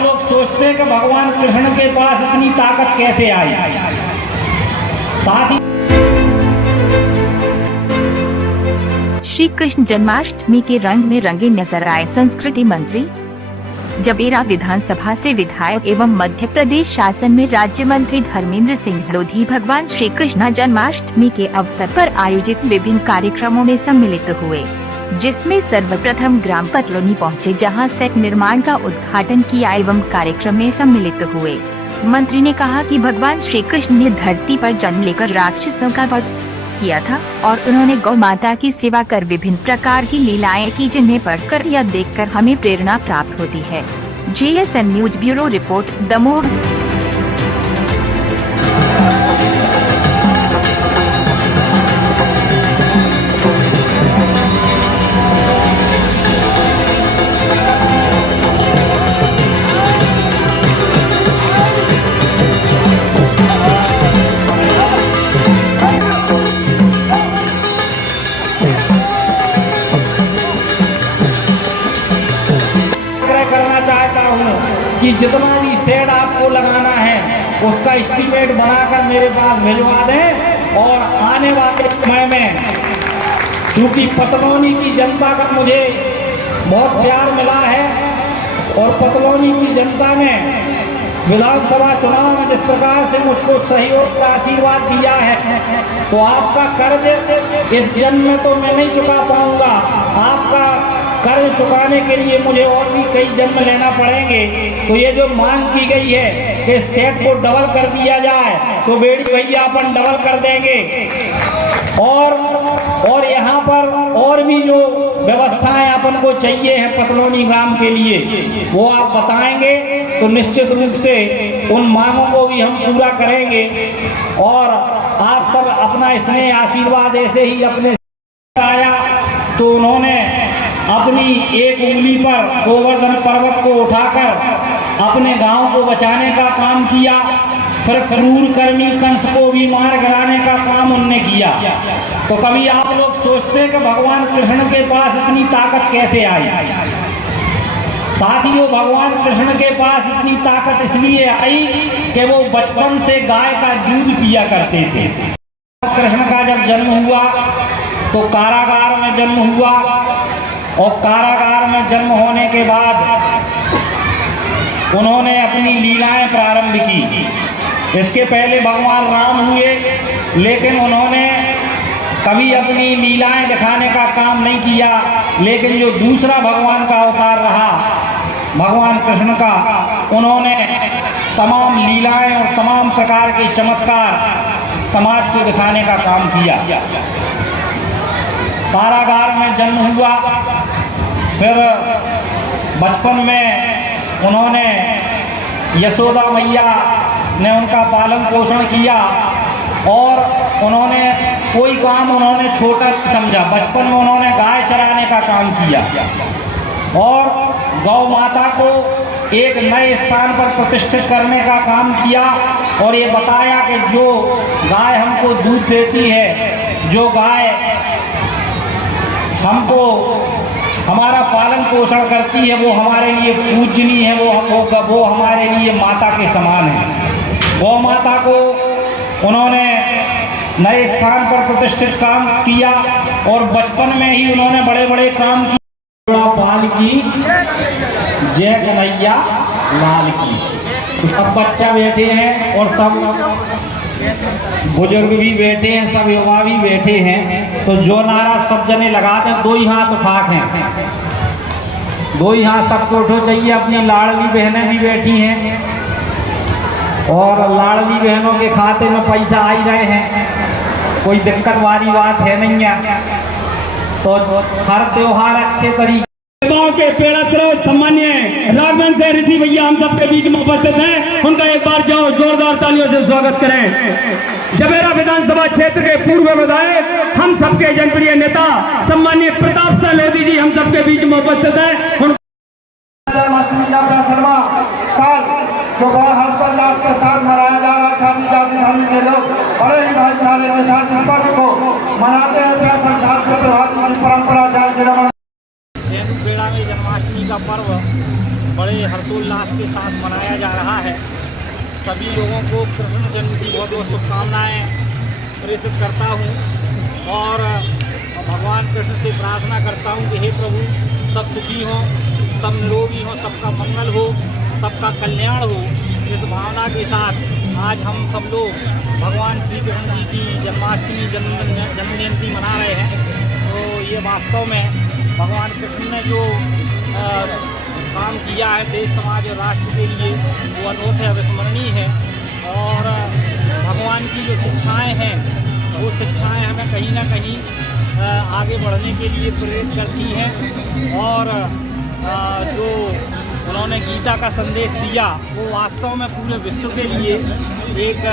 लोग सोचते हैं कि भगवान कृष्ण के पास इतनी ताकत कैसे आई। साथ ही श्री कृष्ण जन्माष्टमी के रंग में रंगे नजर आए संस्कृति मंत्री। जबेरा विधानसभा से विधायक एवं मध्य प्रदेश शासन में राज्य मंत्री धर्मेंद्र सिंह लोधी भगवान श्री कृष्ण जन्माष्टमी के अवसर पर आयोजित विभिन्न कार्यक्रमों में सम्मिलित हुए, जिसमें सर्वप्रथम ग्राम पतलोनी पहुंचे, जहां सेट निर्माण का उद्घाटन किया एवं कार्यक्रम में सम्मिलित हुए। मंत्री ने कहा कि भगवान श्री कृष्ण ने धरती पर जन्म लेकर राक्षसों का वध किया था और उन्होंने गौ माता की सेवा कर विभिन्न प्रकार की लीलाएं की, जिन्हें पढ़कर या देखकर हमें प्रेरणा प्राप्त होती है। GSN news bureau report, Damoh. कि जितना भी शेड आपको लगाना है उसका एस्टीमेट बनाकर मेरे पास भिजवा दें। और आने वाले समय में क्योंकि पतलौनी की जनता का मुझे बहुत प्यार मिला है और पतलौनी की जनता ने विधानसभा चुनाव में जिस प्रकार से मुझको सहयोग का आशीर्वाद दिया है, तो आपका कर्ज इस जन्म में तो मैं नहीं चुका पाऊंगा। आपका कर्ज चुकाने के लिए मुझे और भी कई जन्म लेना पड़ेंगे। तो ये जो मांग की गई है कि सेट को डबल कर दिया जाए, तो बेड़ी भैया अपन डबल कर देंगे। और यहाँ पर और भी जो व्यवस्थाएं अपन को चाहिए हैं पतलौनी ग्राम के लिए, वो आप बताएंगे तो निश्चित रूप से उन मांगों को भी हम पूरा करेंगे। और आप सब अपना स्नेह आशीर्वाद ऐसे ही अपने आया तो उन्होंने अपनी एक उंगली पर गोवर्धन पर्वत को उठाकर अपने गांव को बचाने का काम किया, फिर क्रूर कर्मी कंस को भी मार गिराने का काम उनने किया। तो कभी आप लोग सोचते हैं कि भगवान कृष्ण के पास इतनी ताकत कैसे आई। साथियों, भगवान कृष्ण के पास इतनी ताकत इसलिए आई कि वो बचपन से गाय का दूध पिया करते थे। कृष्ण का जब जन्म हुआ तो कारागार में जन्म हुआ और कारागार में जन्म होने के बाद उन्होंने अपनी लीलाएं प्रारंभ की। इसके पहले भगवान राम हुए, लेकिन उन्होंने कभी अपनी लीलाएं दिखाने का काम नहीं किया। लेकिन जो दूसरा भगवान का अवतार रहा, भगवान कृष्ण का, उन्होंने तमाम लीलाएं और तमाम प्रकार के चमत्कार समाज को दिखाने का काम किया। कारागार में जन्म हुआ, फिर बचपन में उन्होंने यशोदा मैया ने उनका पालन पोषण किया और उन्होंने कोई काम उन्होंने छोटा नहीं समझा। बचपन में उन्होंने गाय चराने का काम किया और गौ माता को एक नए स्थान पर प्रतिष्ठित करने का काम किया और ये बताया कि जो गाय हमको दूध देती है, जो गाय हमको हमारा पालन पोषण करती है, वो हमारे लिए पूजनीय है, वो हमारे लिए माता के समान है। गौ माता को उन्होंने नए स्थान पर प्रतिष्ठित काम किया और बचपन में ही उन्होंने बड़े बड़े काम किए। बाल की जय कन्हैया लाल की। सब बच्चा बैठे हैं और सब बुजुर्ग भी बैठे हैं, सब युवा भी बैठे हैं। तो जो नारा सब जने लगा दें, दो ही हाथ उठा हैं, दो ही हाथ सबको उठो चाहिए। अपनी लाडली बहनें भी बैठी हैं और लाडली बहनों के खाते में पैसा आ ही रहे हैं, कोई दिक्कत वाली बात है नहीं है। तो हर त्योहार अच्छे तरीके के पेड़ा स्रोत सम्मान्य राघवन से ऋषि भैया हम सबके बीच में उपस्थित हैं, उनका एक बार जाओ जोरदार तालियों से स्वागत करें। जबेरा विधानसभा क्षेत्र के पूर्व विधायक, हम सबके जनप्रिय नेता सम्मान्य प्रताप सिंह लोधी जी हम सबके बीच में उपस्थित हैं। जो बड़ा हर्षोल्लास के साथ मनाया जा रहा था, धर्म के लोग बड़े ही भाईचारे के साथ इस पर्व को मनाते हैं। संसार की परंपरा जाए बेड़ा में जन्माष्टमी का पर्व बड़े हर्षोल्लास के साथ मनाया जा रहा है। सभी लोगों को कृष्ण जन्म की बहुत बहुत शुभकामनाएँ प्रेषित करता हूँ और भगवान कृष्ण से प्रार्थना करता हूँ कि हे प्रभु, सब सुखी हों, सब निरोगी हों, सबका मंगल हो, सबका कल्याण हो। इस भावना के साथ आज हम सब लोग भगवान श्री कृष्ण जी की जन्माष्टमी जन्म जयंती मना रहे हैं। तो ये वास्तव में भगवान कृष्ण ने जो काम किया है देश समाज और राष्ट्र के लिए, वो अनूठ है, अविस्मरणीय है। और भगवान की जो शिक्षाएं हैं, वो शिक्षाएं हमें कहीं ना कहीं आगे बढ़ने के लिए प्रेरित करती हैं। और जो उन्होंने गीता का संदेश दिया, वो वास्तव में पूरे विश्व के लिए एक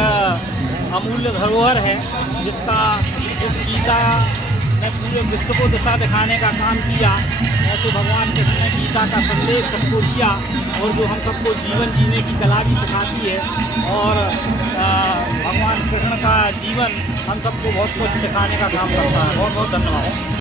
अमूल्य धरोहर है, जिसका इस गीता ने पूरे विश्व को दिशा दिखाने का काम किया। ऐसे भगवान कृष्ण ने गीता का संदेश सबको दिया और जो हम सबको जीवन जीने की कला भी सिखाती है। और भगवान कृष्ण का जीवन हम सबको बहुत कुछ सिखाने का काम करता है। बहुत बहुत धन्यवाद।